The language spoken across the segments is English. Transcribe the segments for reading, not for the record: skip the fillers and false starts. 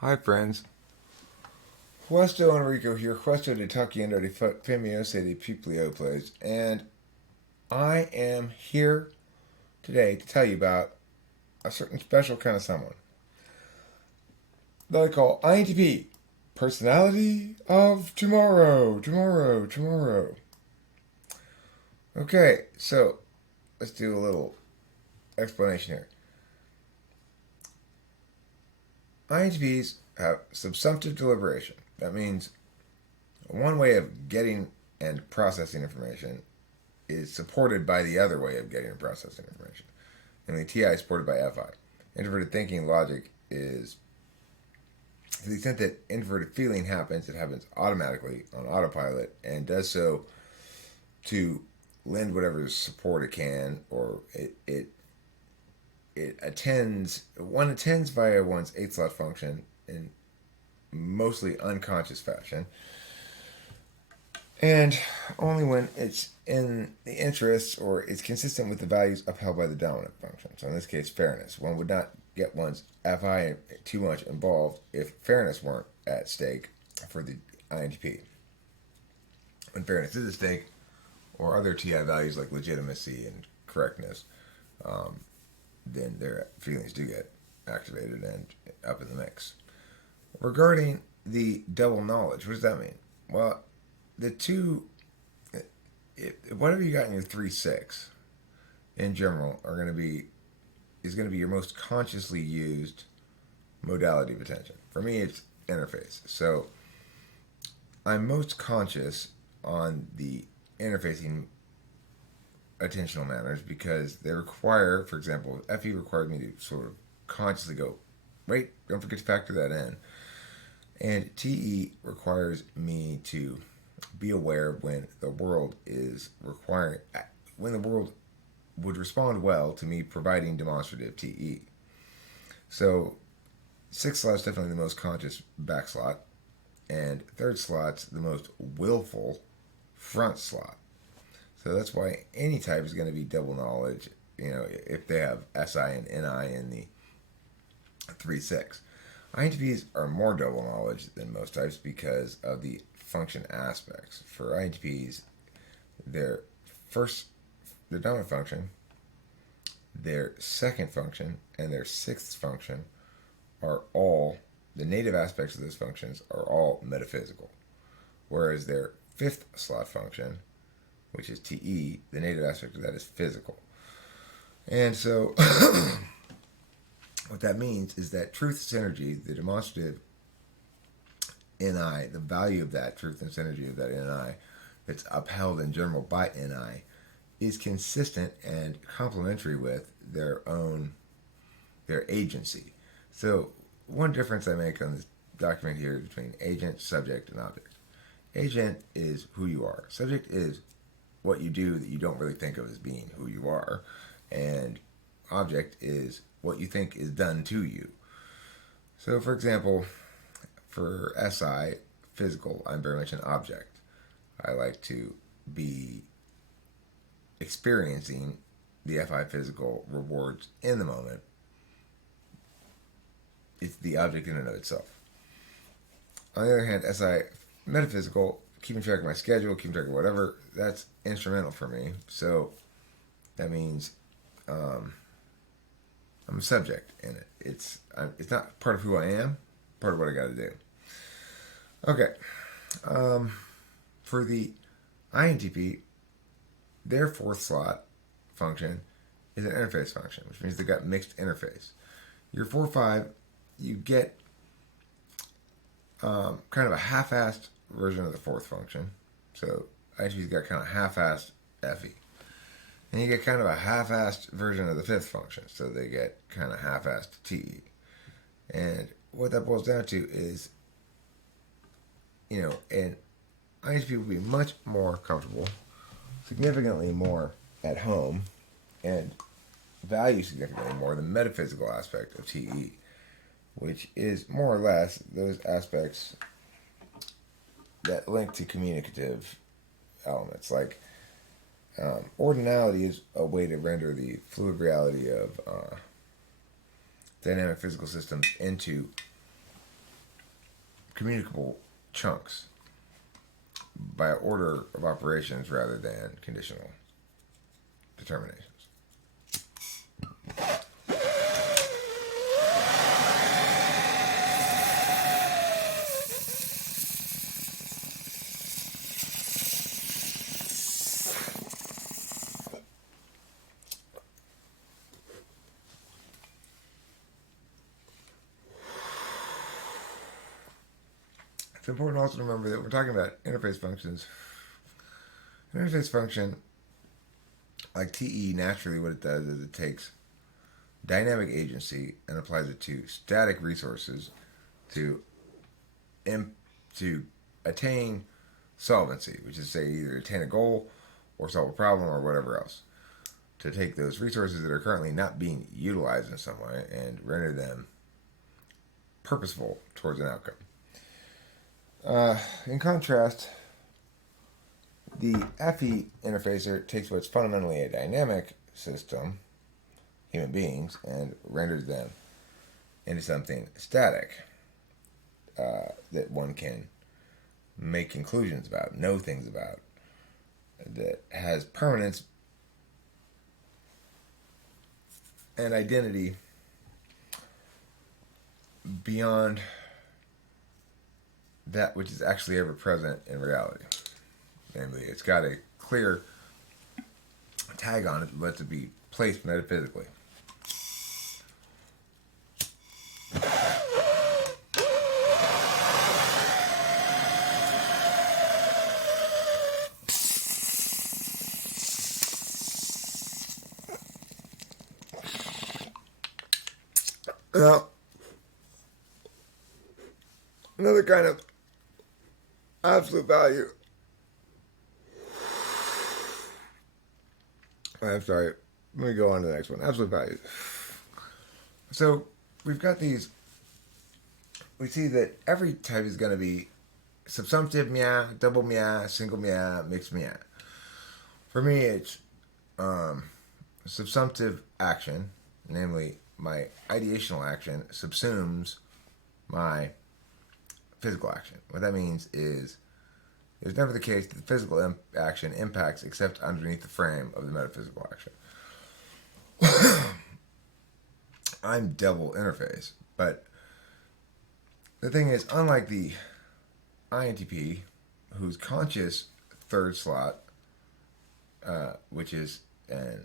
Hi friends, Questo Enrico here, Questo de Taquiendo de Famiosa de Pipliopolis, and I am here today to tell you about a certain special kind of someone that I call INTP, Personality of Tomorrow, Tomorrow, Tomorrow. Okay, so let's do a little explanation here. INTPs have subsumptive deliberation. That means one way of getting and processing information is supported by the other way of getting and processing information. And the TI is supported by FI. Introverted thinking logic is, to the extent that introverted feeling happens, it happens automatically on autopilot and does so to lend whatever support it can, or it attends, one attends via one's 8 slot function in mostly unconscious fashion, and only when it's in the interests or it's consistent with the values upheld by the dominant function. So in this case, fairness. One would not get one's FI too much involved if fairness weren't at stake for the INTP. When fairness is at stake, or other TI values like legitimacy and correctness, then their feelings do get activated and up in the mix. Regarding the double knowledge, what does that mean? Well, the two, whatever you got in your 3-6 in general is going to be your most consciously used modality of attention. For me, it's interface. So I'm most conscious on the interfacing attentional manners because they require, for example, FE required me to sort of consciously go, wait, don't forget to factor that in. And TE requires me to be aware when the world is requiring, when the world would respond well to me providing demonstrative TE. So 6th slot's definitely the most conscious back slot, and 3rd slot's the most willful front slot. So that's why any type is going to be double knowledge, if they have SI and NI in the 3-6. INTPs are more double knowledge than most types because of the function aspects. For INTPs, their dominant function, their second function, and their 6th function are all, the native aspects of those functions are all metaphysical. Whereas their 5th slot function, which is TE, the native aspect of that is physical. And so what that means is that truth synergy, the demonstrative NI, the value of that truth and synergy of that NI that's upheld in general by NI, is consistent and complementary with their agency. So one difference I make on this document here is between agent, subject, and object. Agent is who you are. Subject is what you do that you don't really think of as being who you are. And object is what you think is done to you. So, for example, for SI, physical, I'm very much an object. I like to be experiencing the FI physical rewards in the moment. It's the object in and of itself. On the other hand, SI, metaphysical, keeping track of my schedule, keeping track of whatever, that's instrumental for me. So that means I'm a subject in it. It's not part of who I am, part of what I got to do. Okay. For the INTP, their 4th slot function is an interface function, which means they've got mixed interface. Your 4-5, you get kind of a half-assed version of the 4th function. So INTP's got kind of half-assed FE. And you get kind of a half-assed version of the 5th function. So they get kind of half-assed TE. And what that boils down to is, an INTP will be much more comfortable, significantly more at home, and value significantly more the metaphysical aspect of TE, which is more or less those aspects that link to communicative elements. Like ordinality is a way to render the fluid reality of dynamic physical systems into communicable chunks by order of operations rather than conditional determinations. It's important also to remember that we're talking about interface functions. An interface function, like TE, naturally what it does is it takes dynamic agency and applies it to static resources to attain solvency, which is, say, either attain a goal or solve a problem or whatever else. To take those resources that are currently not being utilized in some way and render them purposeful towards an outcome. In contrast, the FE interfacer takes what's fundamentally a dynamic system, human beings, and renders them into something static that one can make conclusions about, know things about, that has permanence and identity beyond that which is actually ever present in reality. Namely, it's got a clear tag on it that lets it be placed metaphysically. Now, another kind of absolute value. I'm sorry. Let me go on to the next one. Absolute values. So we've got these. We see that every type is going to be subsumptive meow, double meow, single meow, mixed meow. For me, it's subsumptive action, namely my ideational action subsumes my physical action. What that means is it's never the case that the physical action impacts except underneath the frame of the metaphysical action. I'm double interface, but the thing is, unlike the INTP, whose conscious third slot, which is a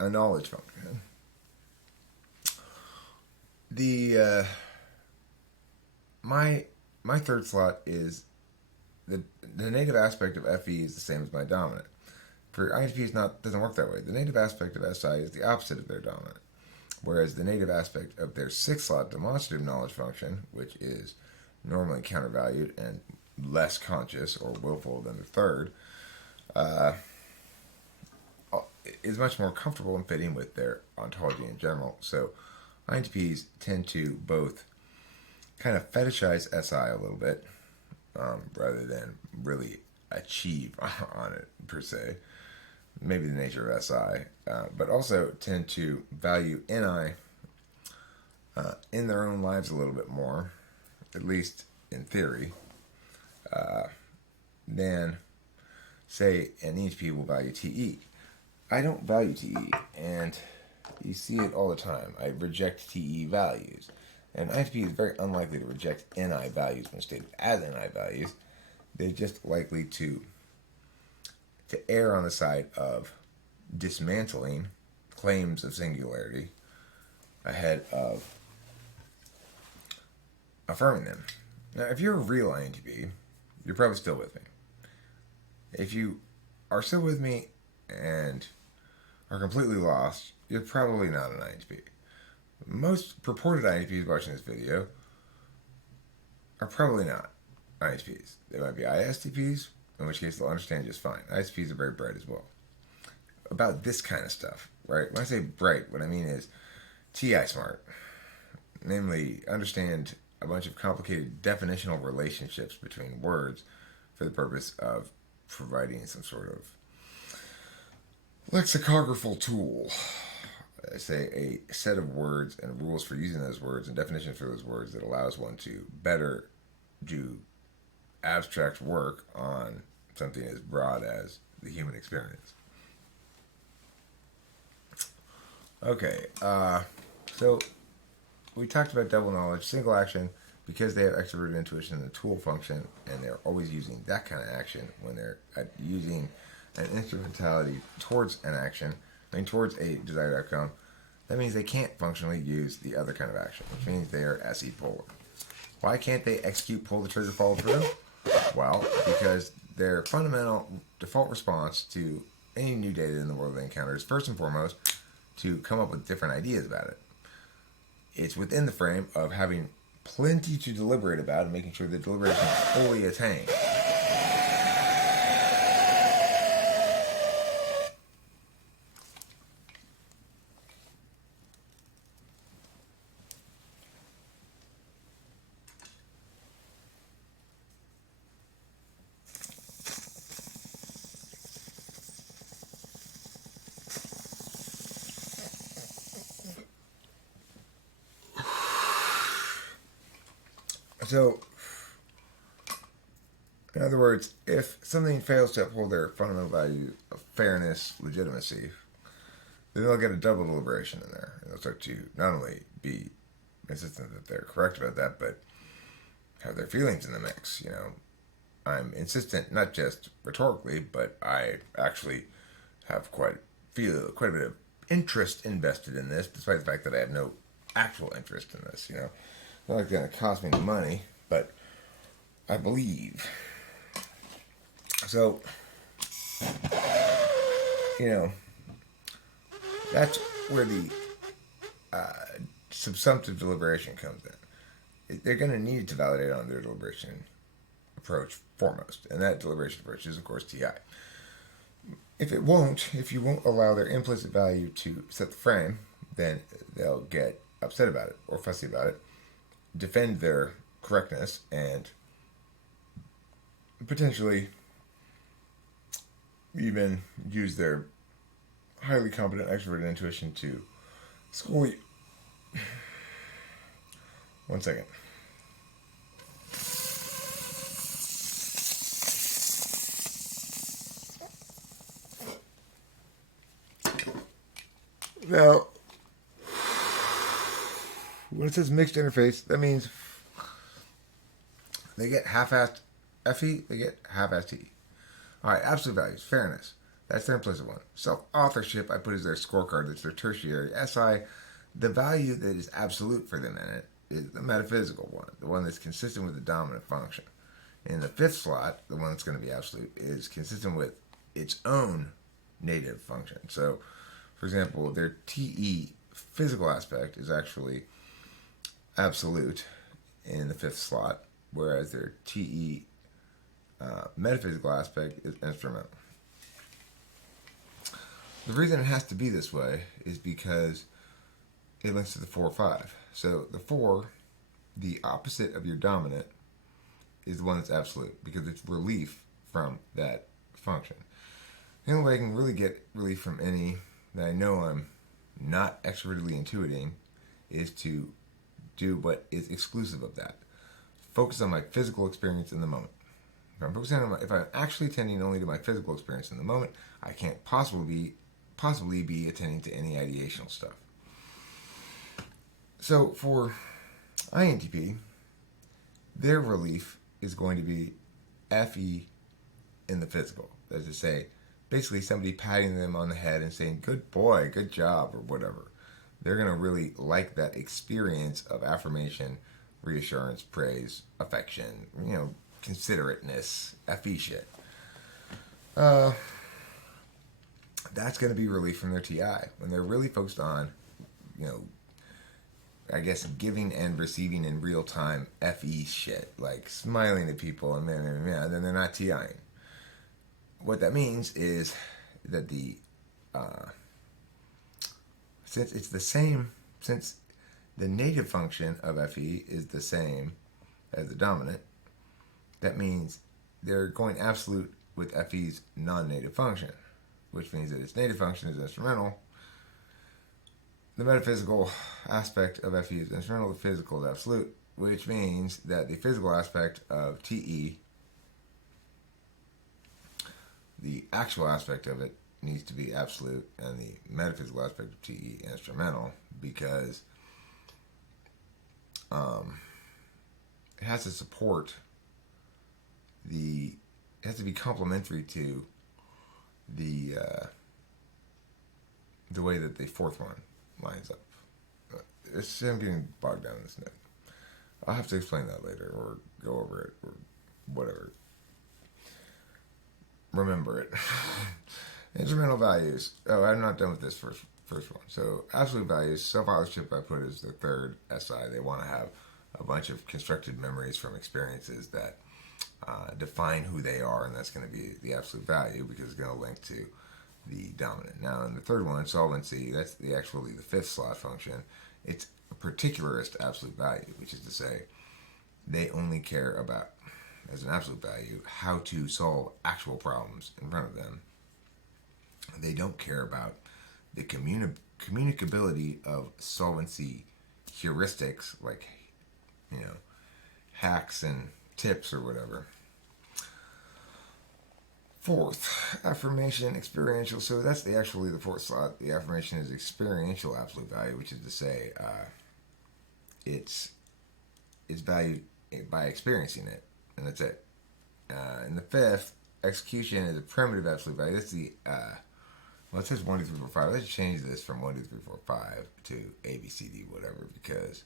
knowledge function, the my third slot is the native aspect of FE is the same as my dominant. For INTP, doesn't work that way. The native aspect of SI is the opposite of their dominant, whereas the native aspect of their sixth slot demonstrative knowledge function, which is normally countervalued and less conscious or willful than the third, is much more comfortable in fitting with their ontology in general. So INTPs tend to both kind of fetishize SI a little bit, rather than really achieve on it per se. Maybe the nature of SI, but also tend to value NI in their own lives a little bit more, at least in theory, than, say, an ENTP will value TE. I don't value TE, and you see it all the time. I reject TE values. And INTP is very unlikely to reject NI values when stated as NI values. They're just likely to err on the side of dismantling claims of singularity ahead of affirming them. Now, if you're a real INTP, you're probably still with me. If you are still with me and are completely lost, you're probably not an INTP. Most purported INTPs watching this video are probably not INTPs. They might be ISTPs, in which case they'll understand just fine. ISTPs are very bright as well. About this kind of stuff, right? When I say bright, what I mean is TI smart. Namely, understand a bunch of complicated definitional relationships between words for the purpose of providing some sort of lexicographical tool say, a set of words and rules for using those words and definitions for those words that allows one to better do abstract work on something as broad as the human experience. Okay, so we talked about double knowledge, single action, because they have extroverted intuition in the tool function, and they're always using that kind of action when they're using an instrumentality towards an action, towards a desired outcome. That means they can't functionally use the other kind of action, which means they are SE polar. Why can't they execute, pull the trigger, follow through? Well, because their fundamental default response to any new data in the world they encounter is first and foremost to come up with different ideas about it. It's within the frame of having plenty to deliberate about and making sure the deliberation is fully attained. So, in other words, if something fails to uphold their fundamental value of fairness, legitimacy, then they'll get a double deliberation in there. And they'll start to not only be insistent that they're correct about that, but have their feelings in the mix. I'm insistent not just rhetorically, but I actually have quite a bit of interest invested in this, despite the fact that I have no actual interest in this. Not like it's going to cost me any money, but I believe. So, that's where the subsumptive deliberation comes in. They're going to need to validate on their deliberation approach foremost, and that deliberation approach is, of course, TI. If you won't allow their implicit value to set the frame, then they'll get upset about it or fussy about it, defend their correctness, and potentially even use their highly competent extroverted intuition to school you. One second. Now, when it says mixed interface, that means they get half-assed FE, they get half-assed TE. Alright, absolute values, fairness. That's their implicit one. Self-authorship, I put as their scorecard. That's their tertiary. SI, the value that is absolute for them in it is the metaphysical one, the one that's consistent with the dominant function. In the fifth slot, the one that's going to be absolute is consistent with its own native function. So, for example, their TE physical aspect is actually absolute in the fifth slot, whereas their TE metaphysical aspect is instrumental. The reason it has to be this way is because it links to the 4-5. So the 4, the opposite of your dominant, is the one that's absolute because it's relief from that function. The only way I can really get relief from any that I know I'm not extrovertedly intuiting is to do what is exclusive of that. Focus on my physical experience in the moment. If I'm actually attending only to my physical experience in the moment, I can't possibly be attending to any ideational stuff. So for INTP, their relief is going to be FE in the physical. That is to say, basically somebody patting them on the head and saying, good boy, good job, or whatever. They're going to really like that experience of affirmation, reassurance, praise, affection, considerateness, FE shit. That's going to be relief from their TI. When they're really focused on, I guess giving and receiving in real time FE shit, like smiling at people and then they're not TIing. What that means is that since the native function of FE is the same as the dominant, that means they're going absolute with FE's non-native function, which means that its native function is instrumental. the metaphysical aspect of FE is instrumental, the physical is absolute, which means that the physical aspect of TE, the actual aspect of it, needs to be absolute, and the metaphysical aspect of TE instrumental, because it has to support it has to be complementary to the way that the fourth one lines up. I'm getting bogged down in this note. I'll have to explain that later, or go over it, or whatever. Remember it. Instrumental values. Oh, I'm not done with this first one. So absolute values, self-authorship I put as the third SI. They want to have a bunch of constructed memories from experiences that define who they are, and that's going to be the absolute value because it's going to link to the dominant. Now, in the third one, solvency, that's actually the fifth slot function. It's a particularist absolute value, which is to say they only care about, as an absolute value, how to solve actual problems in front of them. They don't care about the communicability of solvency heuristics, like, hacks and tips or whatever. Fourth, affirmation, experiential. So that's the fourth slot. The affirmation is experiential absolute value, which is to say it's valued by experiencing it, and that's it. And the fifth, execution, is a primitive absolute value. That's the it says 1, 2, 3, 4, 5. Let's change this from 1, 2, 3, 4, 5 to A, B, C, D, whatever, because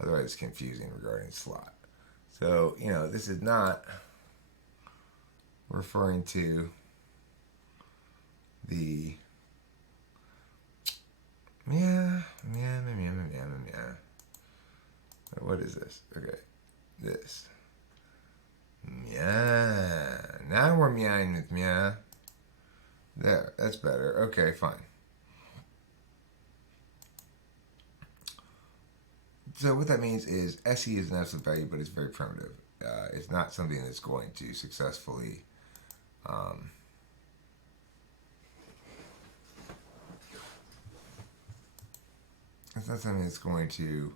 otherwise it's confusing regarding slot. So, this is not referring to the what is this? Okay, this now we're meowing with meow. There, that's better. Okay, fine. So what that means is SE is an absolute value, but it's very primitive. It's not something that's going to successfully it's not something that's going to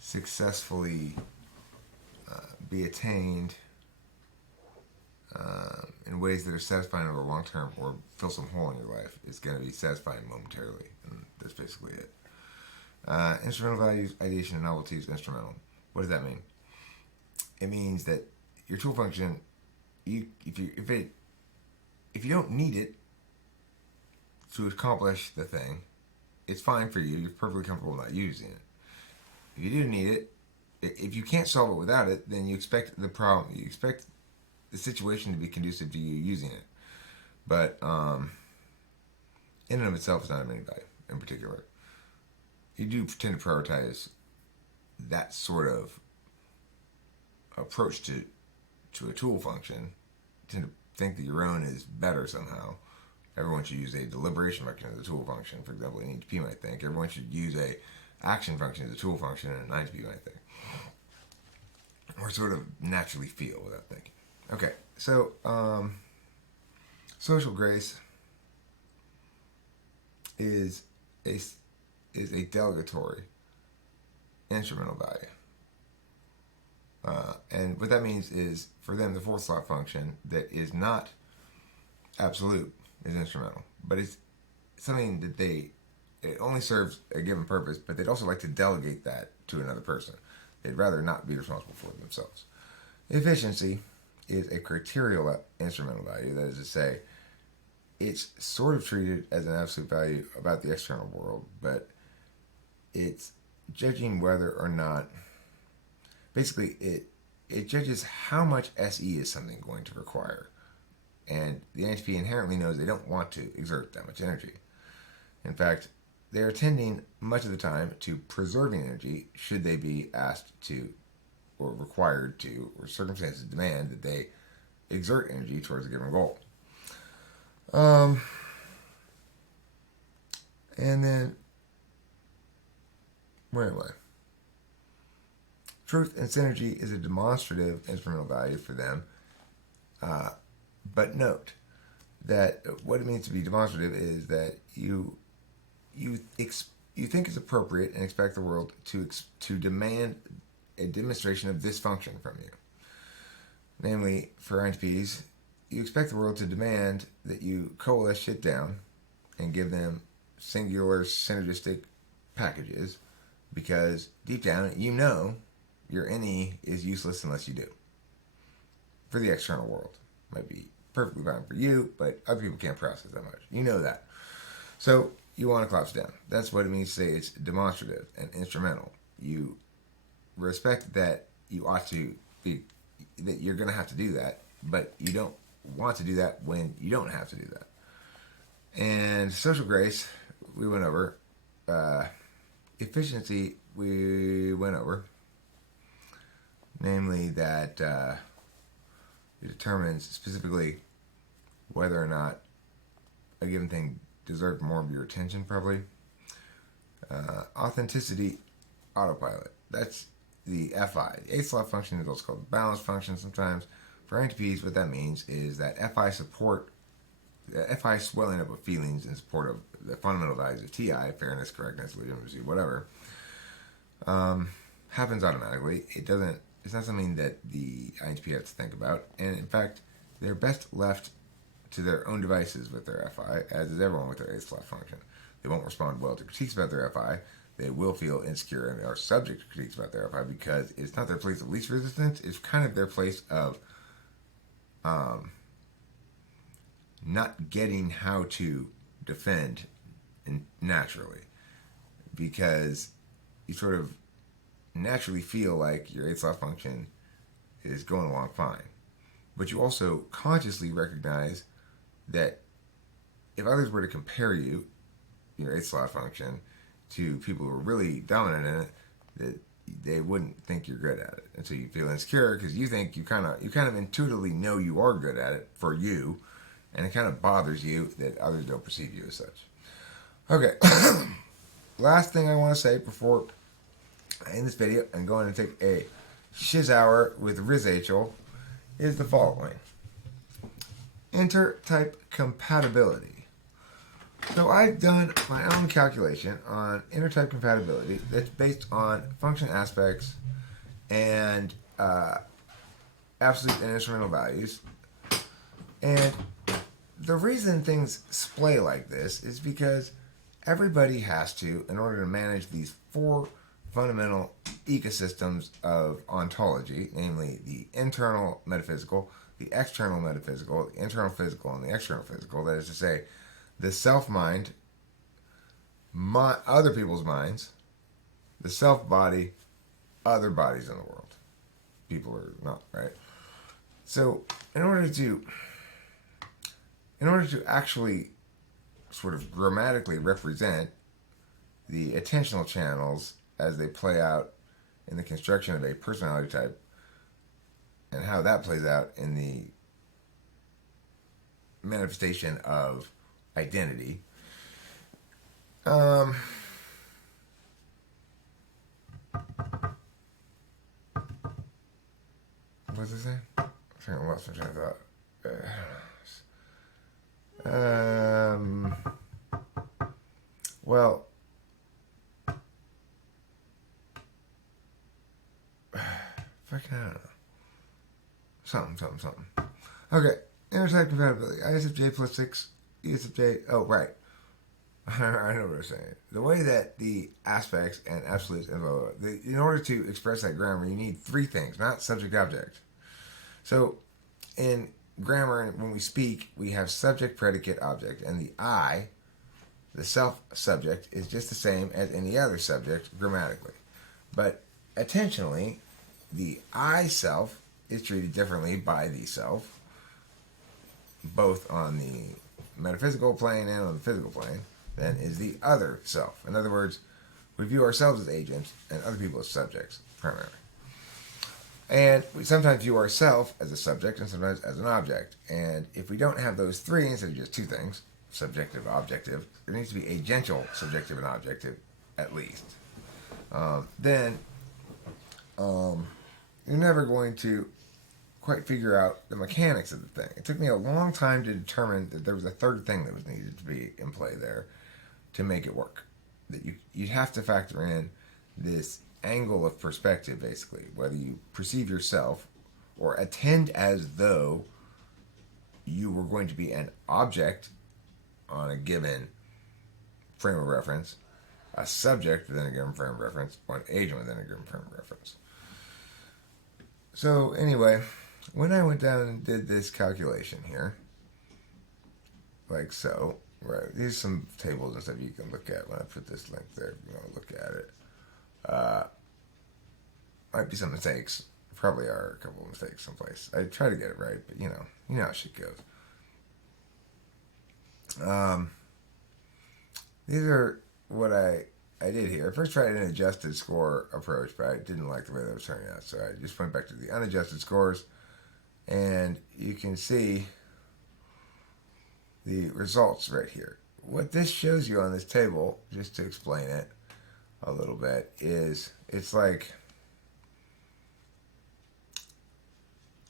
successfully be attained in ways that are satisfying over long term or fill some hole in your life. It's going to be satisfying momentarily, and that's basically it. Instrumental values, ideation, and novelty is instrumental. What does that mean? It means that your tool function, if you don't need it to accomplish the thing, it's fine for you. You're perfectly comfortable not using it. If you do need it, if you can't solve it without it, then you expect the situation to be conducive to you using it. But in and of itself, it's not of any value in particular. You do tend to prioritize that sort of approach to a tool function. You tend to think that your own is better somehow. Everyone should use a deliberation function as a tool function. For example, an INTP might think. Everyone should use a action function as a tool function, and an INTP might think. Or sort of naturally feel without thinking. Okay, so social grace is a delegatory instrumental value. And what that means is, for them, the fourth slot function that is not absolute is instrumental. But it's something that it only serves a given purpose, but they'd also like to delegate that to another person. They'd rather not be responsible for it themselves. Efficiency is a criterial instrumental value. That is to say, it's sort of treated as an absolute value about the external world, but it's judging whether or not, basically it judges how much SE is something going to require. And the INTP inherently knows they don't want to exert that much energy. In fact, they are tending much of the time to preserving energy should they be asked to, or required to, or circumstances demand that they exert energy towards a given goal. And then, where am I? Truth and synergy is a demonstrative instrumental value for them. But note that what it means to be demonstrative is that you you think it's appropriate and expect the world to demand a demonstration of this function from you. Namely, for INTPs, you expect the world to demand that you coalesce shit down and give them singular synergistic packages, because deep down you know your NE is useless unless you do. For the external world. Might be perfectly fine for you, but other people can't process that much. You know that. So you want to collapse down. That's what it means to say it's demonstrative and instrumental. You respect that you ought to be, that you're going to have to do that, but you don't want to do that when you don't have to do that. And social grace, we went over. Efficiency, we went over. Namely, that it determines specifically whether or not a given thing deserves more of your attention, probably. Authenticity, autopilot. That's the FI. The 8th slot function is also called the balance function sometimes. For INTPs, what that means is that FI swelling up of feelings in support of the fundamental values of TI, fairness, correctness, legitimacy, whatever, happens automatically. It's not something that the INTP has to think about. And in fact, they're best left to their own devices with their FI, as is everyone with their 8th slot function. They won't respond well to critiques about their FI. They will feel insecure and are subject to critiques about their FI because it's not their place of least resistance. It's kind of their place of not getting how to defend naturally, because you sort of naturally feel like your 8th slot function is going along fine. But you also consciously recognize that if others were to compare your 8th slot function, to people who are really dominant in it, that they wouldn't think you're good at it. And so you feel insecure because you think you kind of intuitively know you are good at it for you, and it kind of bothers you that others don't perceive you as such. Okay, last thing I want to say before I end this video and go in and take a shiz hour with Riz H.L. is the following. Intertype compatibility. So I've done my own calculation on intertype compatibility that's based on function aspects and absolute and instrumental values. And the reason things splay like this is because everybody has to, in order to manage these 4 fundamental ecosystems of ontology, namely the internal metaphysical, the external metaphysical, the internal physical, and the external physical, that is to say, the self-mind, other people's minds, the self-body, other bodies in the world. People are not, right? So, in order to actually sort of grammatically represent the attentional channels as they play out in the construction of a personality type, and how that plays out in the manifestation of identity. What does it say? I think I lost my train of thought. Well, fucking I don't know. Something. Okay, intertype compatibility. ISFJ plus 6. ESFJ, oh, right. I know what I'm saying. The way that the aspects and absolutes, in order to express that grammar, you need 3 things, not subject-object. So, in grammar, when we speak, we have subject, predicate, object, and the I, the self-subject, is just the same as any other subject grammatically. But attentionally, the I self is treated differently by the self, both on the metaphysical plane and on the physical plane, than is the other self. In other words, we view ourselves as agents and other people as subjects, primarily. And we sometimes view ourselves as a subject and sometimes as an object. And if we don't have those 3 instead of just 2 things, subjective, objective, there needs to be agential, subjective, and objective, at least. Then you're never going to quite figure out the mechanics of the thing. It took me a long time to determine that there was a 3rd thing that was needed to be in play there to make it work. that you'd have to factor in this angle of perspective, basically, whether you perceive yourself or attend as though you were going to be an object on a given frame of reference, a subject within a given frame of reference, or an agent within a given frame of reference. So anyway, when I went down and did this calculation here, like so, right, these are some tables and stuff you can look at when I put this link there if you want to look at it. Might be some mistakes. Probably are a couple of mistakes someplace. I try to get it right, but you know how shit goes. These are what I did here. I first tried an adjusted score approach, but I didn't like the way that was turning out, so I just went back to the unadjusted scores, and you can see the results right here. What this shows you on this table, just to explain it a little bit, is it's like,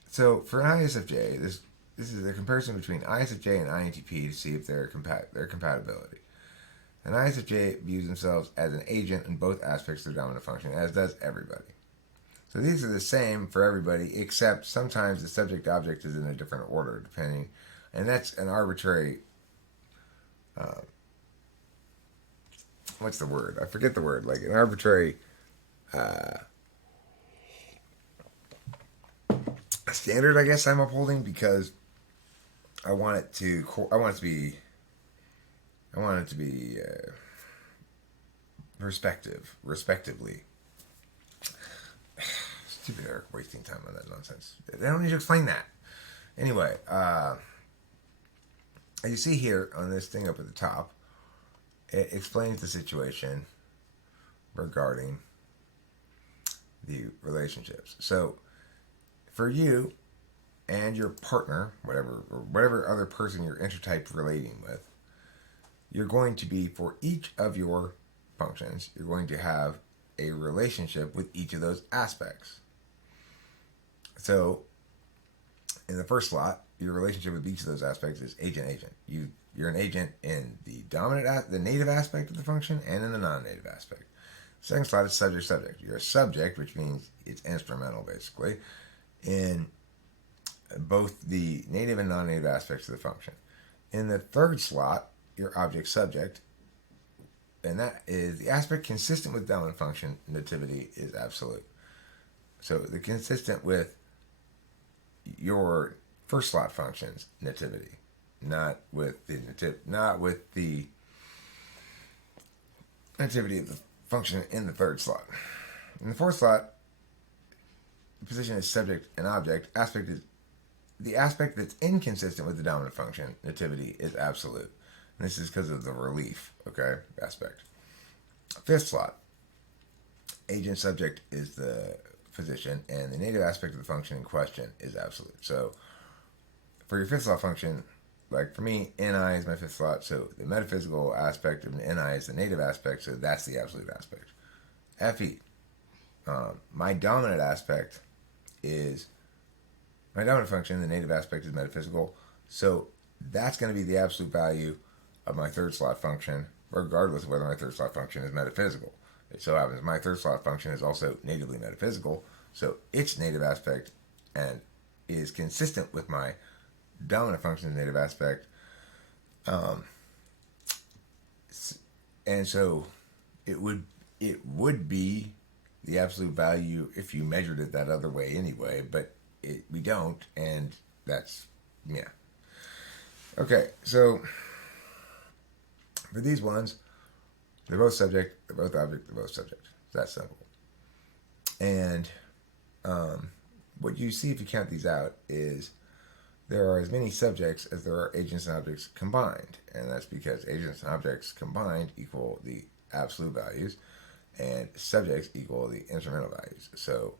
so for an ISFJ, this is a comparison between ISFJ and INTP to see if their compatibility. An ISFJ views themselves as an agent in both aspects of the dominant function, as does everybody. So these are the same for everybody, except sometimes the subject-object is in a different order, depending, and that's an arbitrary, what's the word? I forget the word, like an arbitrary standard, I guess I'm upholding, because I want it to be respectively. Stupid Eric wasting time on that nonsense. They don't need to explain that. Anyway, as you see here on this thing up at the top, it explains the situation regarding the relationships. So, for you and your partner, whatever other person you're intertype relating with, you're going to be, for each of your functions, you're going to have a relationship with each of those aspects. So, in the first slot, your relationship with each of those aspects is agent-agent. You're an agent in the the native aspect of the function and in the non-native aspect. Second slot is subject-subject. You're a subject, which means it's instrumental, basically, in both the native and non-native aspects of the function. In the third slot, your object-subject, and that is the aspect consistent with dominant function nativity is absolute. So the consistent with your first slot functions nativity, not with the nativity of the function in the third slot. In the fourth slot, the position is subject and object. Aspect is the aspect that's inconsistent with the dominant function nativity is absolute. And this is because of the relief, okay, aspect. Fifth slot, agent subject is the position, and the native aspect of the function in question is absolute. So for your fifth slot function, like for me, NI is my fifth slot, so the metaphysical aspect of NI is the native aspect, so that's the absolute aspect. FE, my dominant aspect is my dominant function, the native aspect is metaphysical, so that's going to be the absolute value of my third slot function, regardless of whether my third slot function is metaphysical. It so happens my third slot function is also natively metaphysical, so its native aspect and is consistent with my dominant function's native aspect, and so it would be the absolute value if you measured it that other way anyway, but we don't, and that's, yeah. Okay, so for these ones, they're both subject, they're both object, they're both subject. It's that simple. And what you see if you count these out is there are as many subjects as there are agents and objects combined. And that's because agents and objects combined equal the absolute values, and subjects equal the instrumental values. So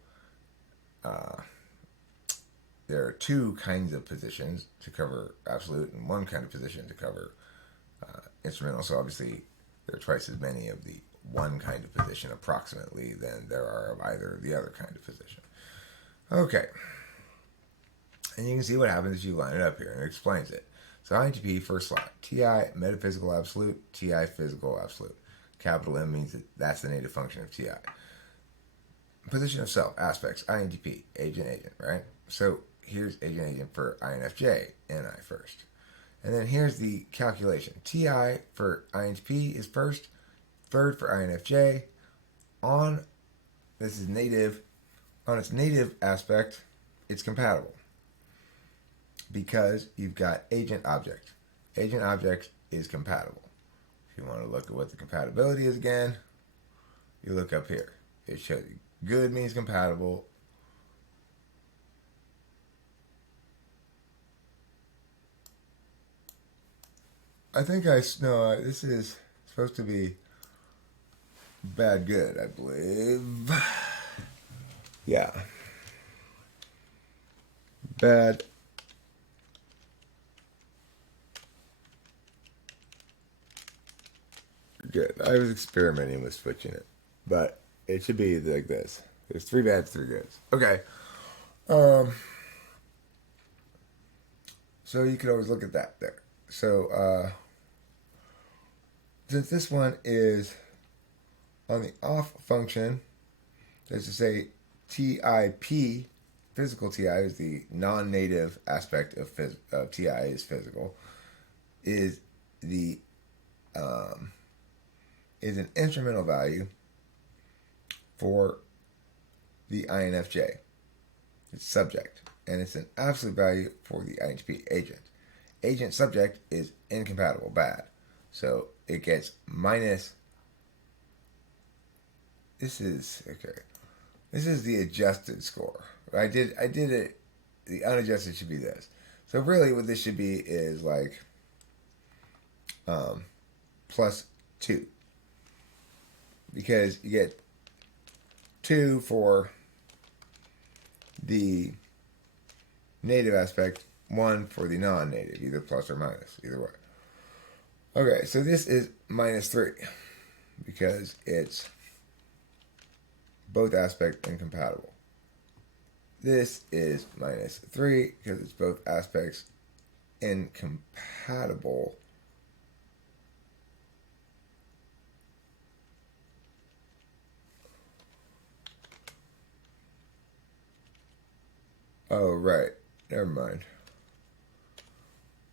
there are two kinds of positions to cover absolute and one kind of position to cover instrumental. So obviously there are twice as many of the one kind of position approximately than there are of either the other kind of position. Okay. And you can see what happens if you line it up here, and it explains it. So INTP, first slot, TI metaphysical absolute, TI physical absolute. Capital M means that that's the native function of TI. Position of self, aspects, INTP, agent, right? So here's agent for INFJ, NI first. And then here's the calculation. TI for INTP is first, third for INFJ. This is native, on its native aspect, it's compatible because you've got agent object. Agent object is compatible. If you want to look at what the compatibility is again, you look up here. It shows you good means compatible. I think no, this is supposed to be bad good, I believe. Yeah. Bad. Good. I was experimenting with switching it, but it should be like this. There's 3 bads, 3 goods. Okay. So you could always look at that there. So since this one is on the off function, let's just say TIP, physical TI is the non-native aspect of TI is physical, is the is an instrumental value for the INFJ. It's subject, and it's an absolute value for the INTP agent. Agent subject is incompatible, bad. So it gets minus. This is okay. This is the adjusted score. I did it. The unadjusted should be this. So really, what this should be is like +2, because you get 2 for the native aspect, 1 for the non-native, either plus or minus, either way. Okay, so this is -3 because it's both aspect incompatible. This is -3 because it's both aspects incompatible. Oh, right. Never mind.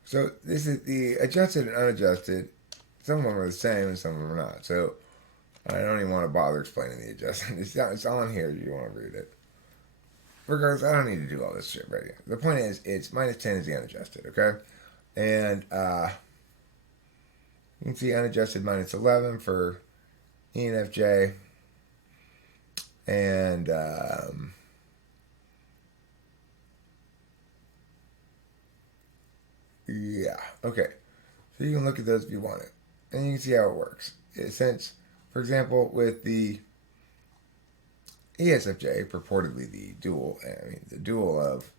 So this is the adjusted and unadjusted. Some of them are the same and some of them are not. So I don't even want to bother explaining the adjustment. It's on here if you want to read it. Regardless, I don't need to do all this shit right here. The point is, it's -10 is the unadjusted, okay? And you can see unadjusted -11 for ENFJ. And yeah, okay. So you can look at those if you want it. And you can see how it works. Since, for example, with the ESFJ, purportedly the dual of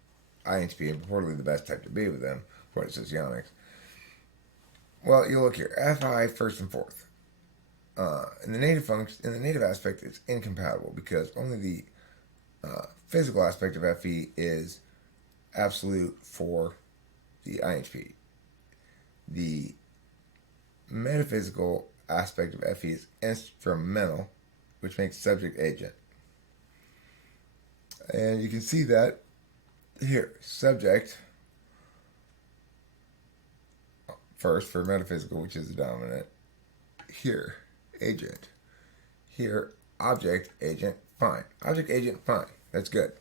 INTP, and purportedly the best type to be with them, according to sociomics. Well, you look here, FI first and fourth. In the native aspect, it's incompatible because only the physical aspect of FE is absolute for the INTP. The metaphysical aspect of FE is instrumental, which makes subject agent. And you can see that here. Subject first for metaphysical, which is the dominant. Here, agent. Here, object, agent, fine. Object, agent, fine. That's good.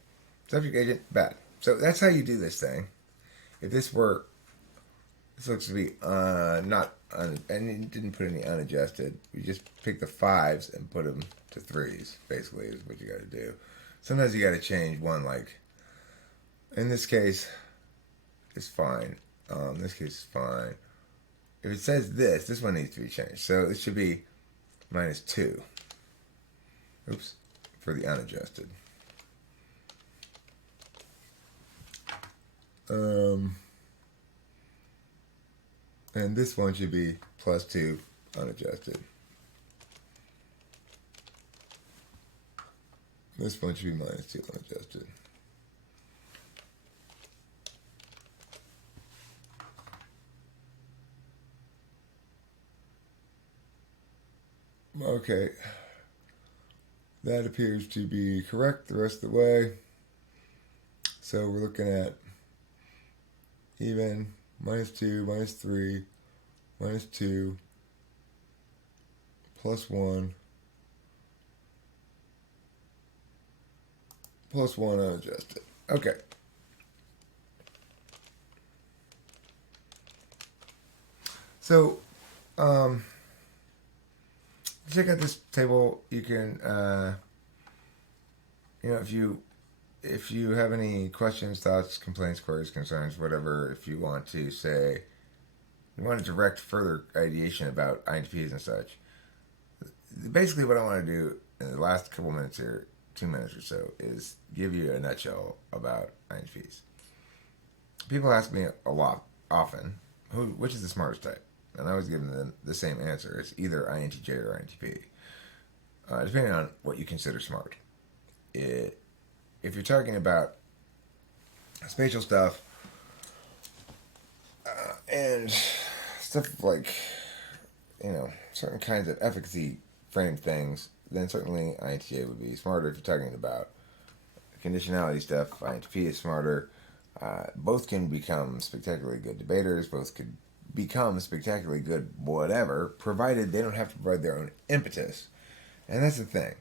Subject, agent, bad. So that's how you do this thing. If this were, this looks to be not, and it didn't put any unadjusted. You just pick the 5s and put them to 3s, basically, is what you got to do. Sometimes you got to change one, like, in this case, it's fine. This case is fine. If it says this one needs to be changed. So it should be -2. Oops, for the unadjusted. And this one should be +2 unadjusted. This one should be -2 unadjusted. Okay. That appears to be correct the rest of the way. So we're looking at even, -2, -3, -2, +1, +1 unadjusted. Okay. So, check out this table. You can, if you have any questions, thoughts, complaints, queries, concerns, whatever, if you want to say, you want to direct further ideation about INTPs and such, basically what I want to do in the last couple minutes here, 2 minutes or so, is give you a nutshell about INTPs. People ask me a lot, often, which is the smartest type? And I always give them the same answer. It's either INTJ or INTP, depending on what you consider smart. If you're talking about spatial stuff and stuff like, certain kinds of efficacy frame things, then certainly INTJ would be smarter. If you're talking about conditionality stuff, INTP is smarter. Both can become spectacularly good debaters. Both could become spectacularly good whatever, provided they don't have to provide their own impetus. And that's the thing,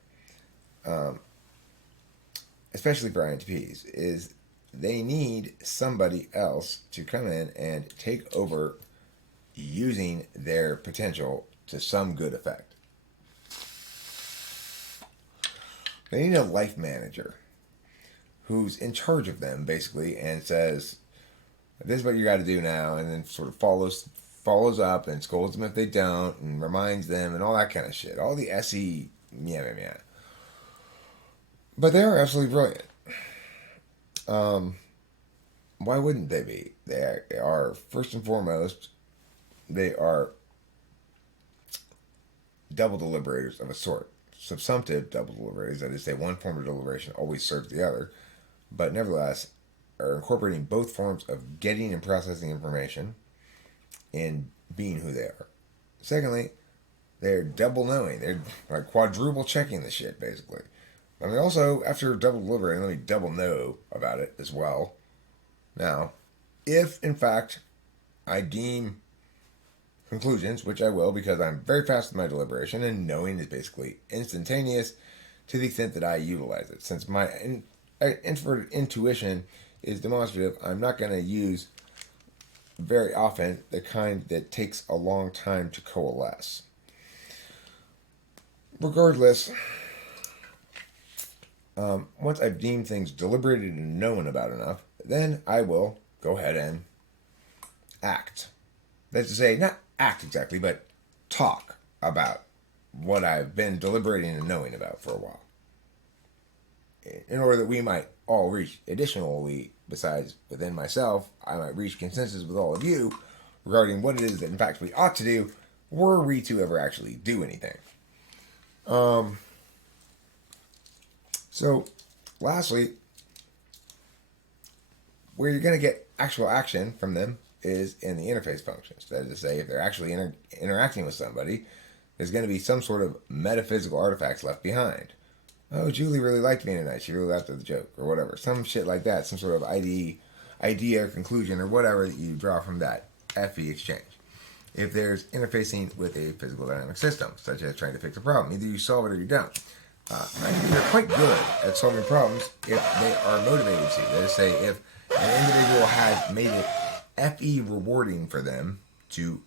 especially for INTPs, is they need somebody else to come in and take over using their potential to some good effect. They need a life manager who's in charge of them, basically, and says, this is what you got to do now, and then sort of follows up and scolds them if they don't, and reminds them, and all that kind of shit. All the SE, yeah. But they are absolutely brilliant. Why wouldn't they be? They are, first and foremost, they are double deliberators of a sort. Subsumptive double deliberators, that is, say one form of deliberation always serves the other, but nevertheless are incorporating both forms of getting and processing information and being who they are. Secondly, they're double knowing. They're like quadruple checking the shit, basically. I mean, also, after double deliberating, let me double know about it as well. Now, if in fact I deem conclusions, which I will because I'm very fast in my deliberation, and knowing is basically instantaneous to the extent that I utilize it. Since my introverted intuition is demonstrative, I'm not going to use very often the kind that takes a long time to coalesce. Regardless, once I've deemed things deliberated and known about enough, then I will go ahead and act. That's to say, not act exactly, but talk about what I've been deliberating and knowing about for a while, in order that we might all reach, additionally, besides within myself, I might reach consensus with all of you regarding what it is that in fact we ought to do, were we to ever actually do anything. So, lastly, where you're going to get actual action from them is in the interface functions. That is to say, if they're actually interacting with somebody, there's going to be some sort of metaphysical artifacts left behind. Oh, Julie really liked me tonight. She really laughed at the joke, or whatever. Some shit like that. Some sort of idea or conclusion, or whatever that you draw from that FE exchange. If there's interfacing with a physical dynamic system, such as trying to fix a problem, either you solve it or you don't. They're quite good at solving problems if they are motivated to. That is to say, if an individual has made it FE rewarding for them to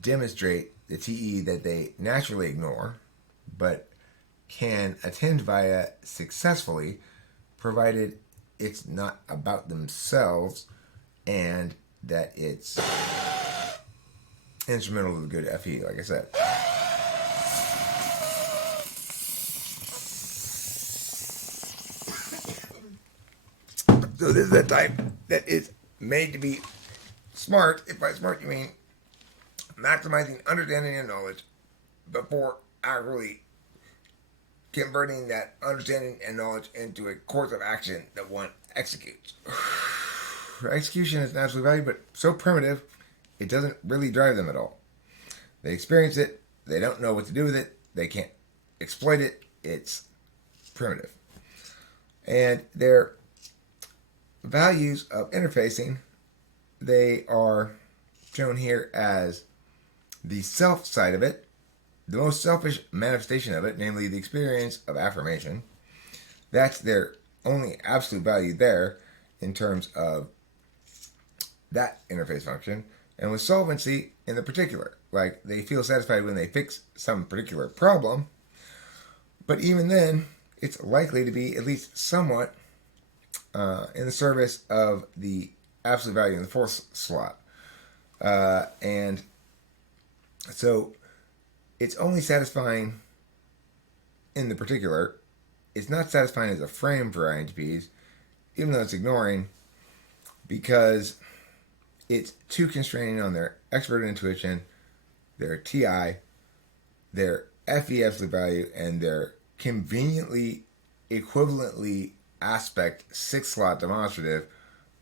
demonstrate the TE that they naturally ignore, but can attend via successfully, provided it's not about themselves and that it's instrumental to the good FE, like I said. So this is a type that is made to be smart. If by smart you mean maximizing understanding and knowledge before actually converting that understanding and knowledge into a course of action that one executes. Execution is naturally valued, but so primitive, it doesn't really drive them at all. They experience it, they don't know what to do with it, they can't exploit it. It's primitive. And their values of interfacing, they are shown here as the self side of it, the most selfish manifestation of it, namely the experience of affirmation. That's their only absolute value there in terms of that interface function. And with solvency in the particular, like they feel satisfied when they fix some particular problem, but even then, it's likely to be at least somewhat in the service of the absolute value in the fourth slot. And so it's only satisfying in the particular. It's not satisfying as a frame for INTPs, even though it's ignoring, because it's too constraining on their extroverted intuition, their TI, their FE absolute value, and their conveniently equivalently aspect 6-slot demonstrative,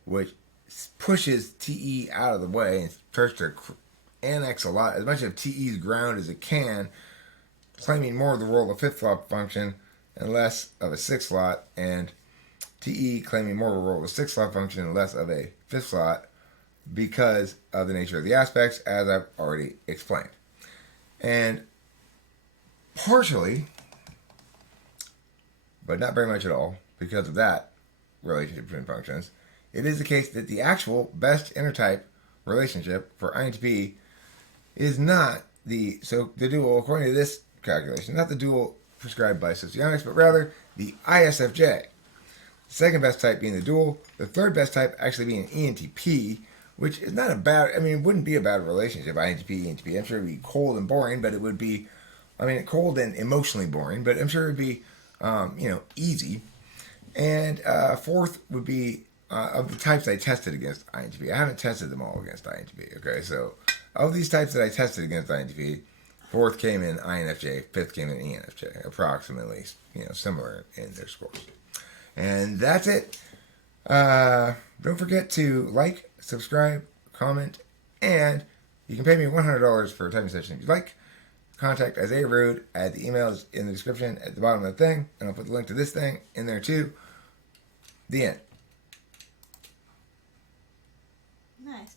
which pushes TE out of the way and starts to annex a lot, as much of TE's ground as it can, claiming more of the role of 5th-slot function and less of a 6th-slot, and TE claiming more of a role of a 6th-slot function and less of a 5th-slot because of the nature of the aspects, as I've already explained. And partially, but not very much at all, because of that relationship between functions, it is the case that the actual best intertype relationship for INTP is not the dual, according to this calculation, not the dual prescribed by socionics, but rather the ISFJ. The second best type being the dual, the third best type actually being ENTP, which is not a bad, it wouldn't be a bad relationship, INTP, ENTP. I'm sure it would be cold and boring, but it would be, cold and emotionally boring, but I'm sure it would be, easy. And fourth would be of the types I tested against INTP. I haven't tested them all against INTP, okay? So of these types that I tested against INTP, fourth came in INFJ, fifth came in ENFJ, approximately, similar in their scores. And that's it. Don't forget to like, subscribe, comment, and you can pay me $100 for a typing session if you'd like. Contact Isaiah Rude at the emails in the description at the bottom of the thing, and I'll put the link to this thing in there too. The end. Nice.